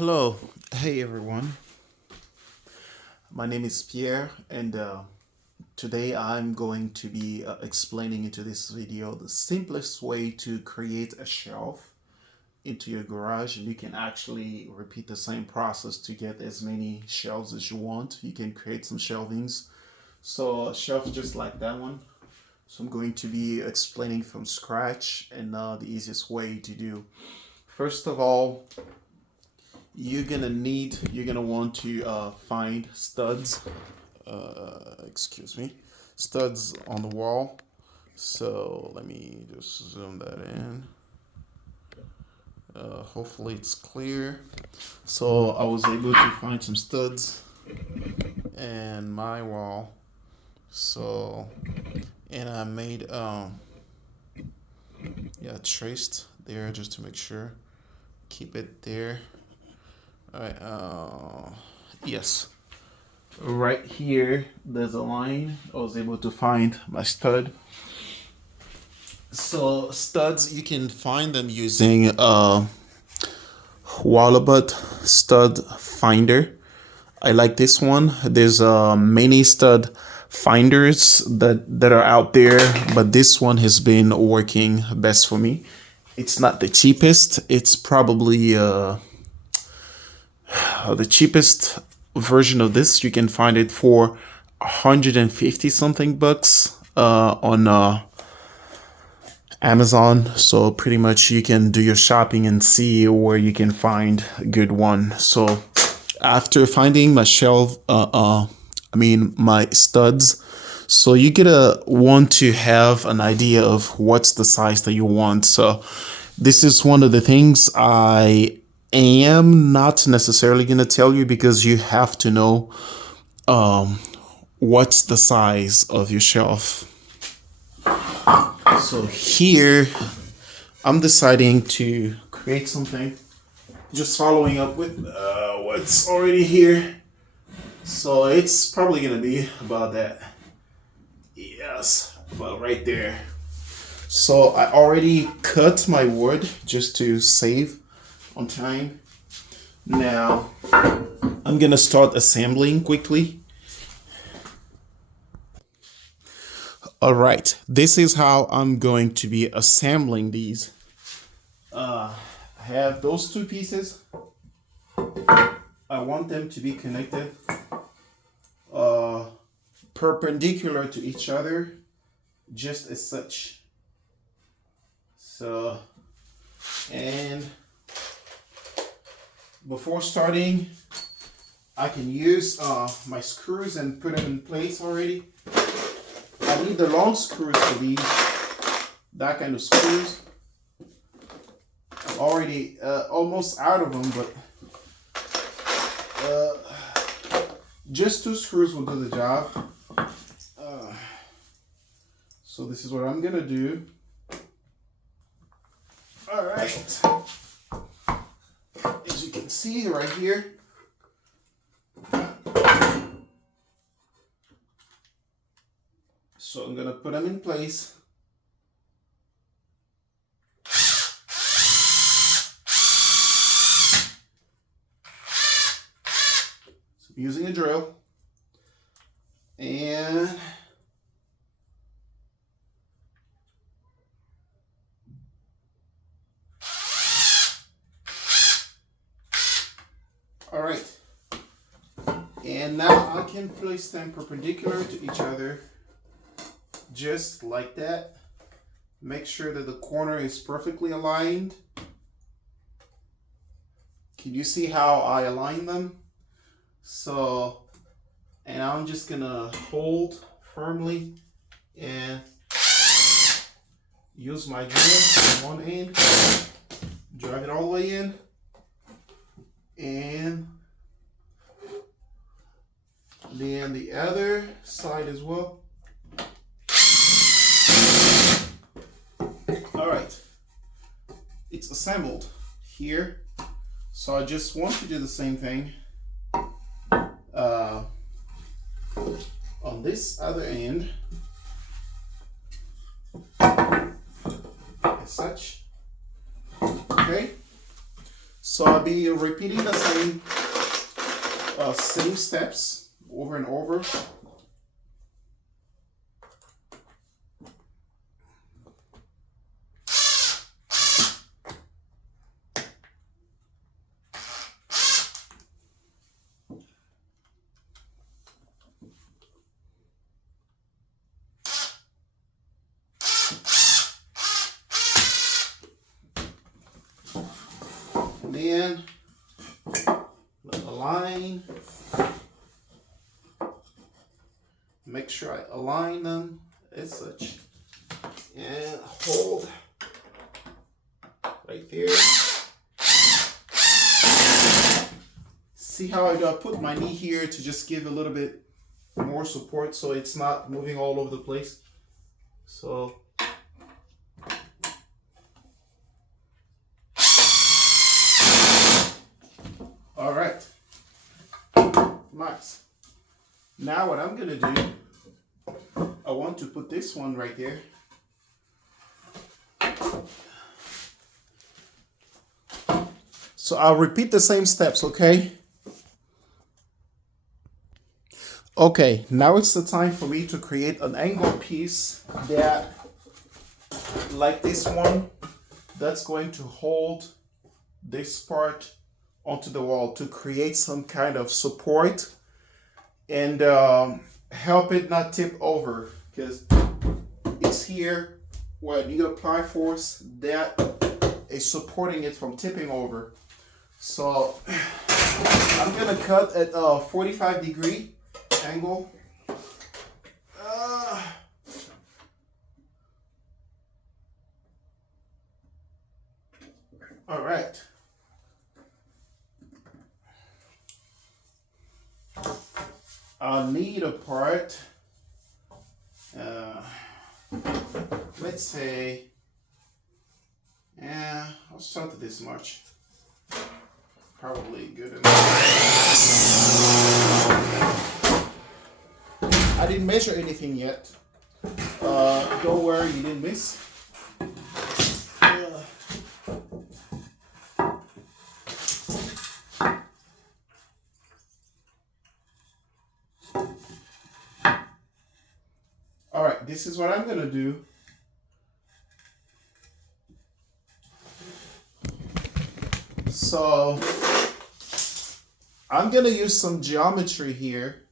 Hello, hey everyone. My name is Pierre, and today I'm going to be explaining into this video the simplest way to create a shelf into your garage. And you can actually repeat the same process to get as many shelves as you want. You can create some shelvings. So, a shelf just like that one. So, I'm going to be explaining from scratch and the easiest way to do. First of all, you're gonna want to find studs, excuse me, studs on the wall. So let me just zoom that in. Hopefully it's clear. So I was able to find some studs in my wall. So, and I made yeah, traced there just to make sure. Keep it there. All right. Yes. Right here, there's a line. I was able to find my stud. So studs, you can find them using Wallabut stud finder. I like this one. There's many stud finders that are out there, but this one has been working best for me. It's not the cheapest. It's probably the cheapest version of this. You can find it for 150 something bucks on Amazon. So pretty much you can do your shopping and see where you can find a good one. So after finding my shelf, my studs, so you're gonna want to have an idea of what's the size that you want. So this is one of the things I am not necessarily gonna tell you, because you have to know what's the size of your shelf. So here I'm deciding to create something, just following up with what's already here. So it's probably gonna be about that. Yes, about right there. So I already cut my wood just to save on time. Now I'm gonna start assembling quickly. All right, this is how I'm going to be assembling these. I have those two pieces. I want them to be connected perpendicular to each other, just as such. So, and before starting, I can use my screws and put them in place already. I need the long screws for these, that kind of screws. I'm already almost out of them, but just two screws will do the job. So this is what I'm gonna do. All right. As you can see right here, so I'm gonna put them in place. So I'm using a drill, and all right. And now I can place them perpendicular to each other, just like that. Make sure that the corner is perfectly aligned. Can you see how I align them? So, and I'm just gonna hold firmly and use my drill on one end, drive it all the way in, and then the other side as well. All right, it's assembled here. So I just want to do the same thing on this other end, as such. Okay, So I'll be repeating the same steps over and over. And then align. Make sure I align them as such. And hold right there. See how I put my knee here to just give a little bit more support so it's not moving all over the place. So all right, nice. Now what I'm gonna do, I want to put this one right there. So I'll repeat the same steps, okay? Okay, now it's the time for me to create an angle piece that, like this one, that's going to hold this part onto the wall to create some kind of support and help it not tip over, because it's here where I need to apply force that is supporting it from tipping over. So I'm gonna cut at a 45-degree angle. All right. I'll need a part, let's say, I'll start at this much. Probably good enough. I didn't measure anything yet. Don't worry, you didn't miss. All right, this is what I'm gonna do. So I'm gonna use some geometry here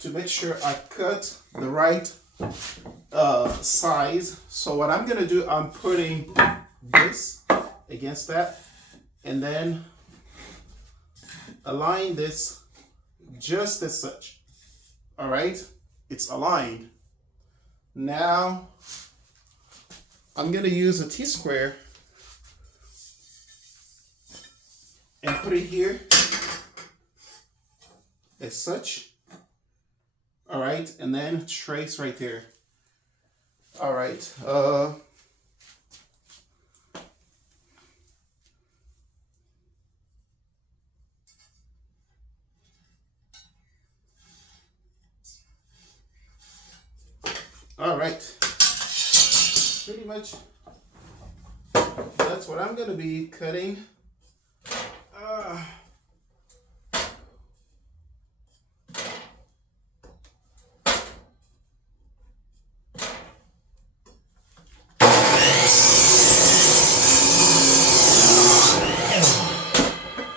to make sure I cut the right size. So what I'm gonna do, I'm putting this against that and then align this just as such. All right, it's aligned. Now I'm gonna use a T-square and put it here as such. All right, and then trace right there. All right. All right. Pretty much that's what I'm gonna be cutting.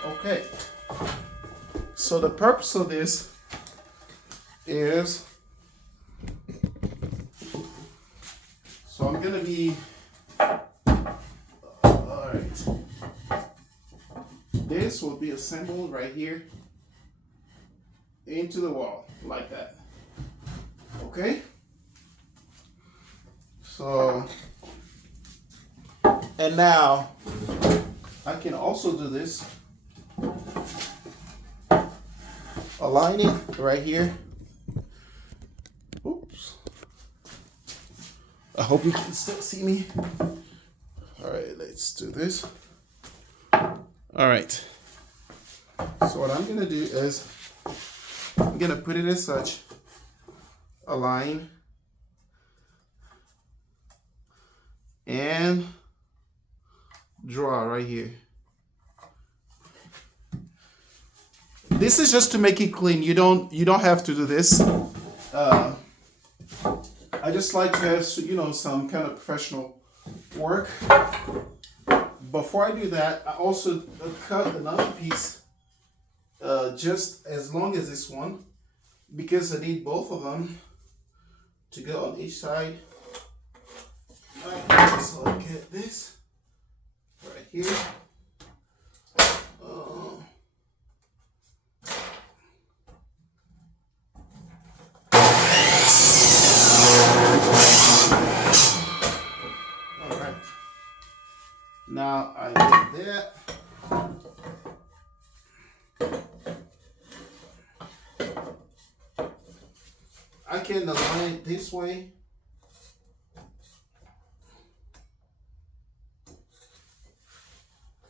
Okay, so the purpose of this is, so I'm gonna be, all right, this will be assembled right here into the wall like that. Okay, so, and now I can also do this. Align it right here. Oops. I hope you can still see me. All right, let's do this. All right. So what I'm gonna do is I'm gonna put it as such. Align. And draw right here. This is just to make it clean. You don't have to do this. I just like to have, you know, some kind of professional work. Before I do that, I also cut another piece just as long as this one, because I need both of them to go on each side. So I get this right here. Alright. Now I get that. I can align it this way.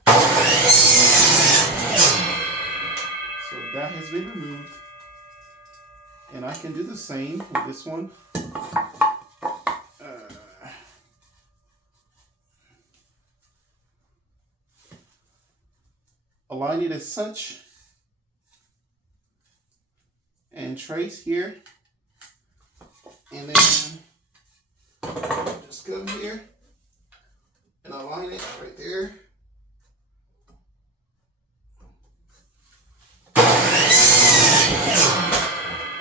So that has been removed. And I can do the same with this one. Align it as such. And trace here. And then just come here and align it right there.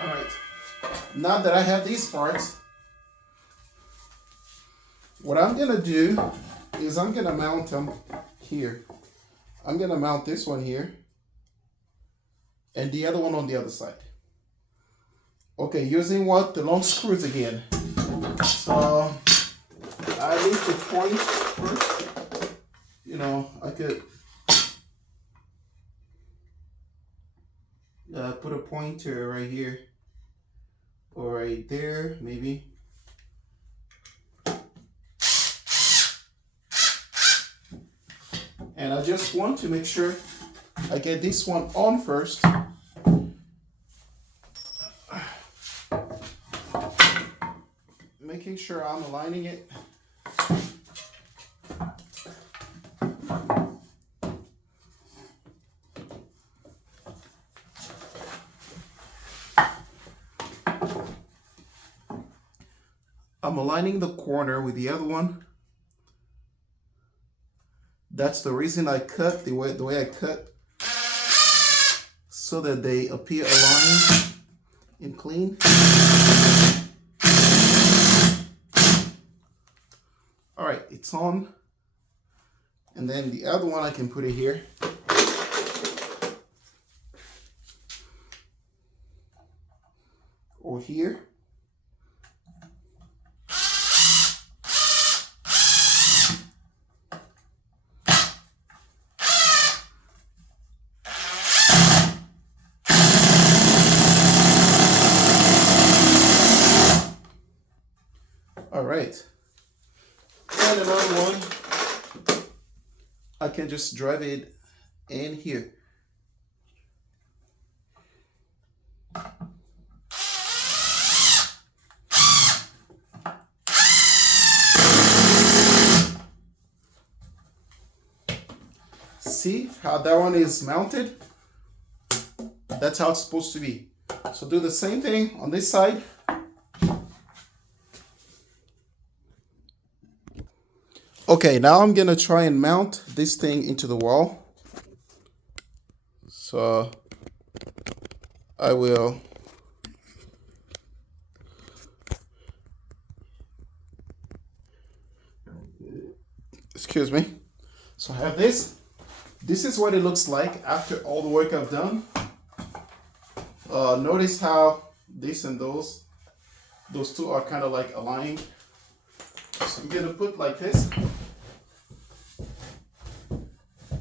Alright, now that I have these parts, what I'm going to do is I'm going to mount them here. I'm going to mount this one here and the other one on the other side. Okay, using what? The long screws again. So I need to point first. You know, I could put a pointer right here or right there, maybe. And I just want to make sure I get this one on first. Making sure I'm aligning it. I'm aligning the corner with the other one. That's the reason I cut the way I cut, so that they appear aligned and clean. All right, it's on. And then the other one, I can put it here. Or here. All right. And another one, I can just drive it in here. See how that one is mounted? That's how it's supposed to be. So do the same thing on this side. Okay, now I'm gonna try and mount this thing into the wall. So I will excuse me. So I have this. This is what it looks like after all the work I've done. Notice how this and those two are kind of like aligned. So I'm gonna put like this.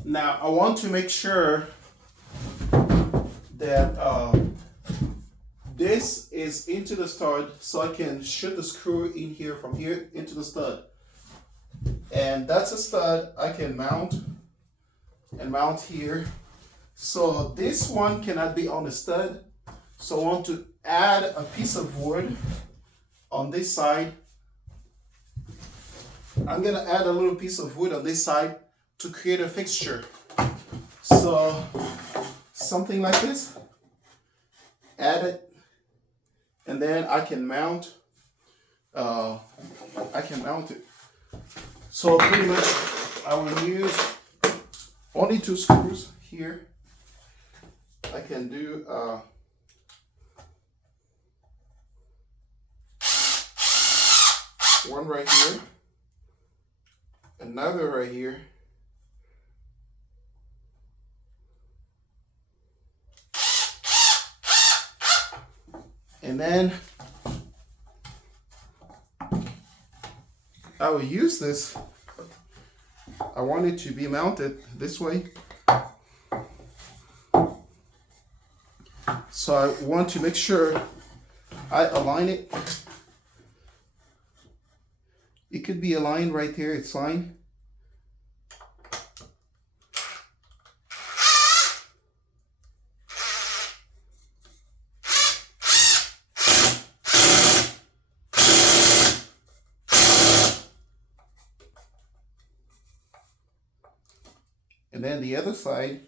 Now I want to make sure that this is into the stud, so I can shoot the screw in here from here into the stud. And that's a stud I can mount and mount here. So this one cannot be on the stud. So I want to add a piece of wood on this side. I'm gonna add a little piece of wood on this side to create a fixture. So something like this, add it, and then I can mount it. So pretty much I will use only 2 screws here. I can do one right here, another right here, and then I will use this. I want it to be mounted this way. So I want to make sure I align it. It could be aligned right here, it's fine. And then the other side.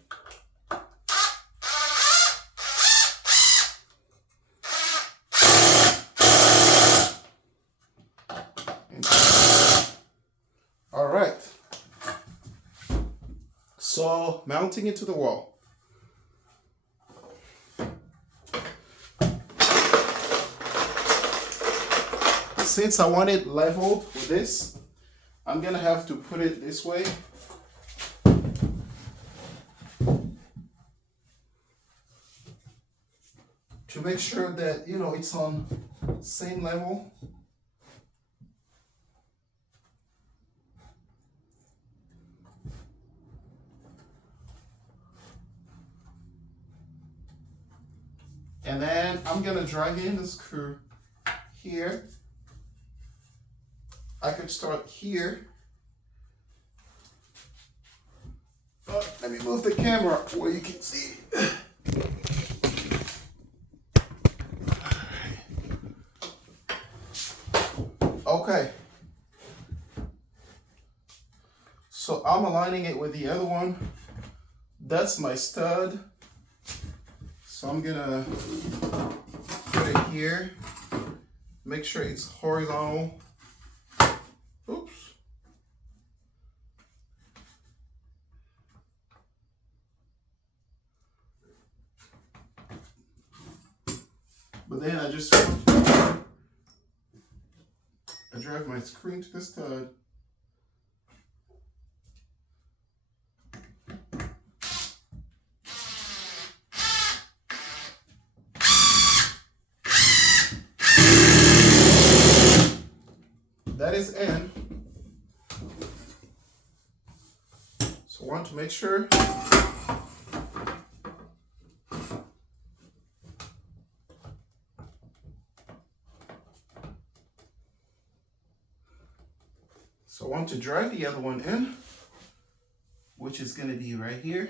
All right. So mounting it to the wall. Since I want it leveled with this, I'm gonna have to put it this way. To make sure that, you know, it's on same level. And then I'm gonna drag in the screw here. I could start here. But let me move the camera where you can see. Okay. So I'm aligning it with the other one. That's my stud. So I'm gonna put it here. Make sure it's horizontal. Oops. But then I drive my screen to the stud. That is in. So I want to make sure I want to drag the other one in, which is going to be right here.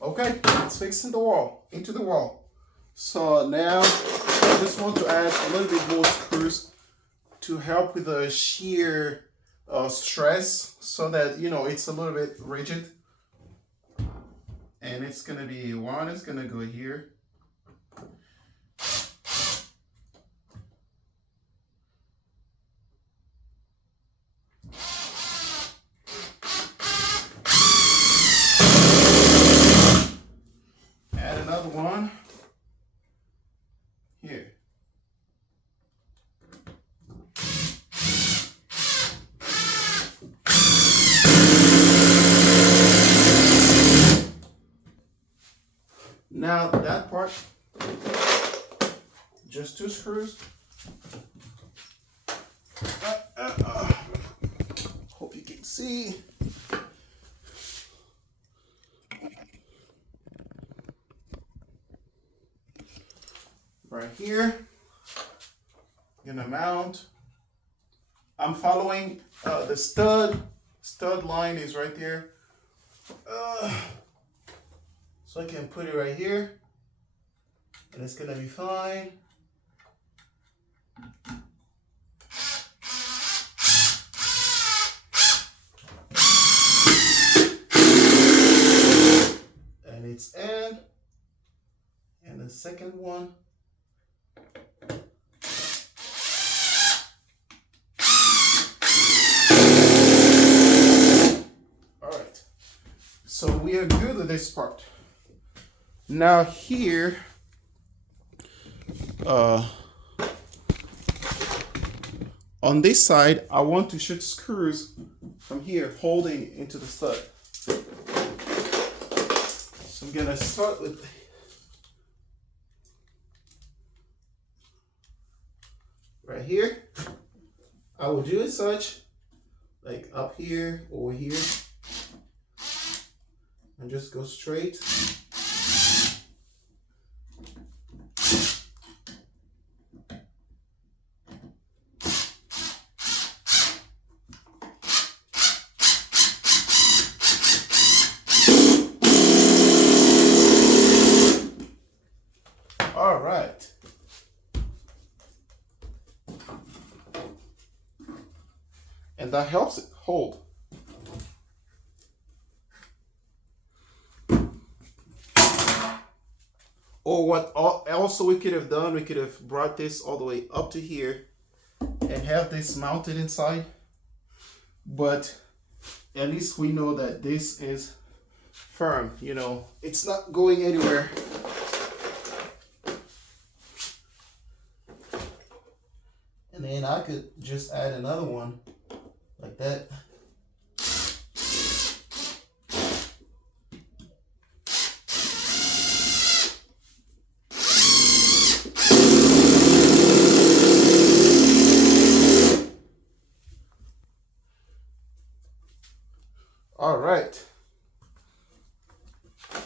Okay, it's fixing the wall, into the wall. So now I just want to add a little bit more screws to help with the shear stress, so that, you know, it's a little bit rigid. And it's gonna be one is gonna go here. Add another one here. Now that part, just 2 screws. Hope you can see. Right here, gonna mount. I'm following the stud line is right there. So I can put it right here, and it's gonna be fine. And it's in, and the second one. All right, so we are good with this part. Now here, on this side, I want to shoot screws from here, holding into the stud. So I'm gonna start with right here. I will do it such, like up here, over here, and just go straight. All right. And that helps it hold. Or what also we could have done, we could have brought this all the way up to here and have this mounted inside. But at least we know that this is firm, you know, it's not going anywhere. And then I could just add another one like that. All right.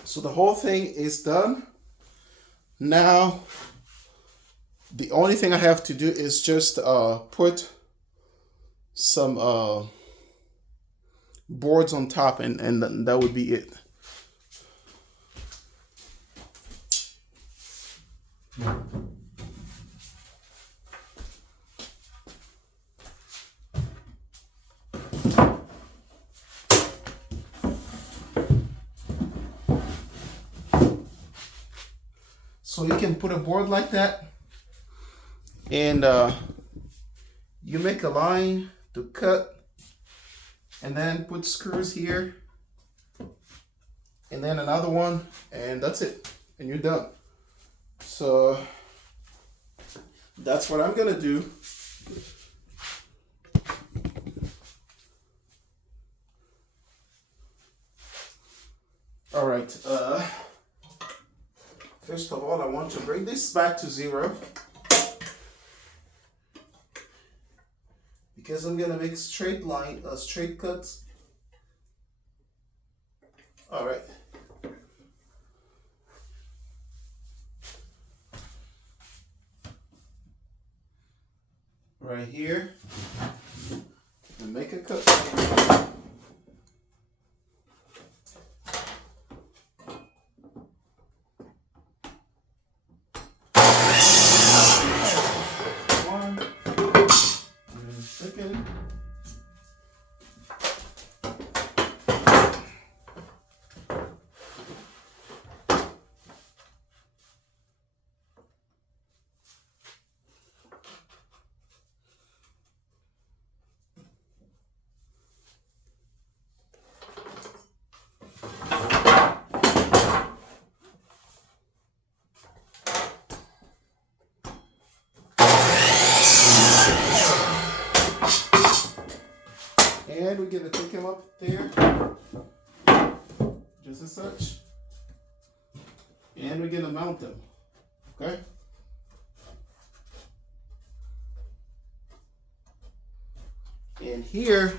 So the whole thing is done. Now, the only thing I have to do is just put some boards on top, and that would be it. So you can put a board like that, and you make a line to cut, and then put screws here, and then another one, and that's it, and you're done. So that's what I'm gonna do. All right, first of all, I want to bring this back to 0 because I'm gonna make straight cuts. All right. Right here, and make a cut. Second. And we're gonna take him up there, just as such. And we're gonna mount them, okay? And here,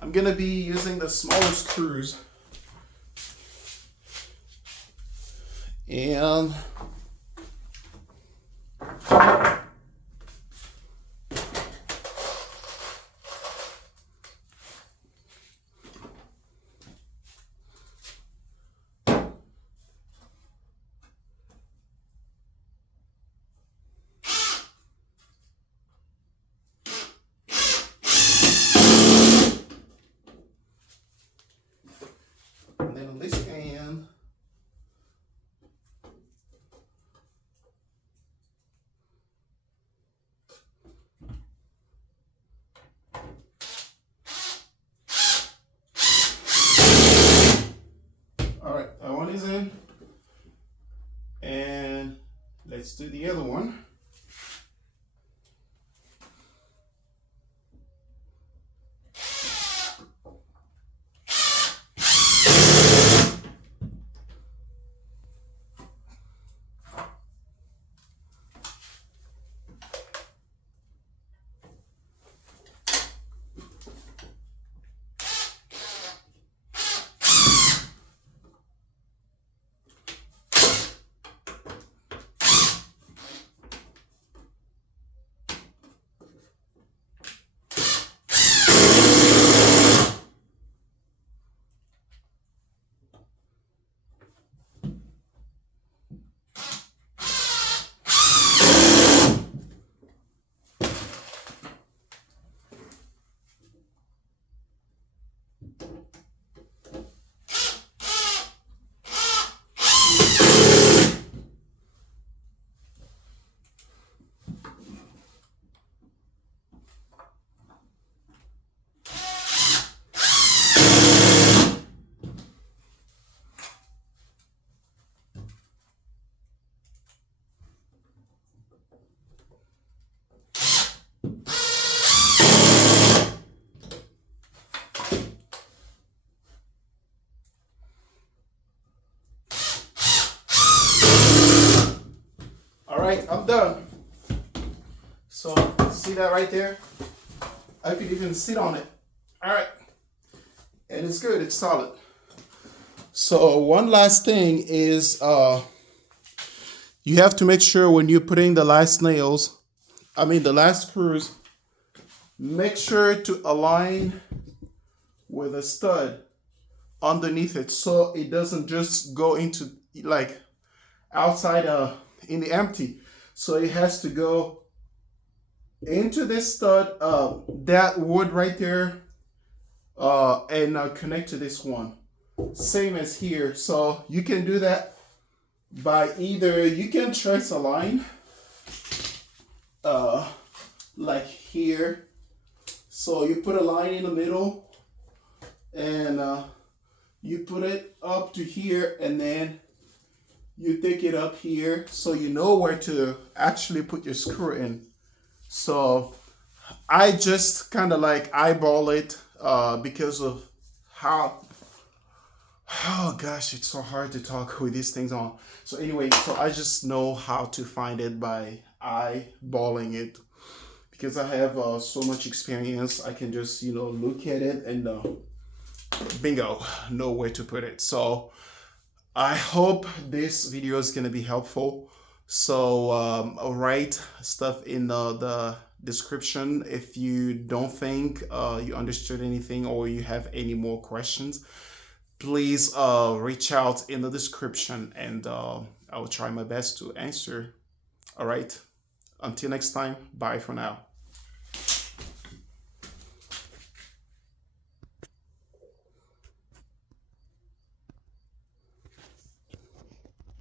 I'm gonna be using the smaller screws. And let's do the other one. All right, I'm done. So see that right there? I could even sit on it. All right, and it's good, it's solid. So one last thing is you have to make sure when you're putting the last nails, the last screws, make sure to align with a stud underneath it so it doesn't just go into like outside in the empty. So it has to go into this stud, that wood right there, and connect to this one. Same as here. So you can do that by either, you can trace a line like here. So you put a line in the middle and you put it up to here, and then you take it up here so you know where to actually put your screw in. So I just kind of like eyeball it because of how, oh gosh, it's so hard to talk with these things on. So anyway, so I just know how to find it by eyeballing it because I have so much experience. I can just, look at it and bingo, know where to put it. So I hope this video is going to be helpful. So I'll write stuff in the description if you don't think you understood anything or you have any more questions. Please reach out in the description, and I will try my best to answer. All right, until next time, bye for now.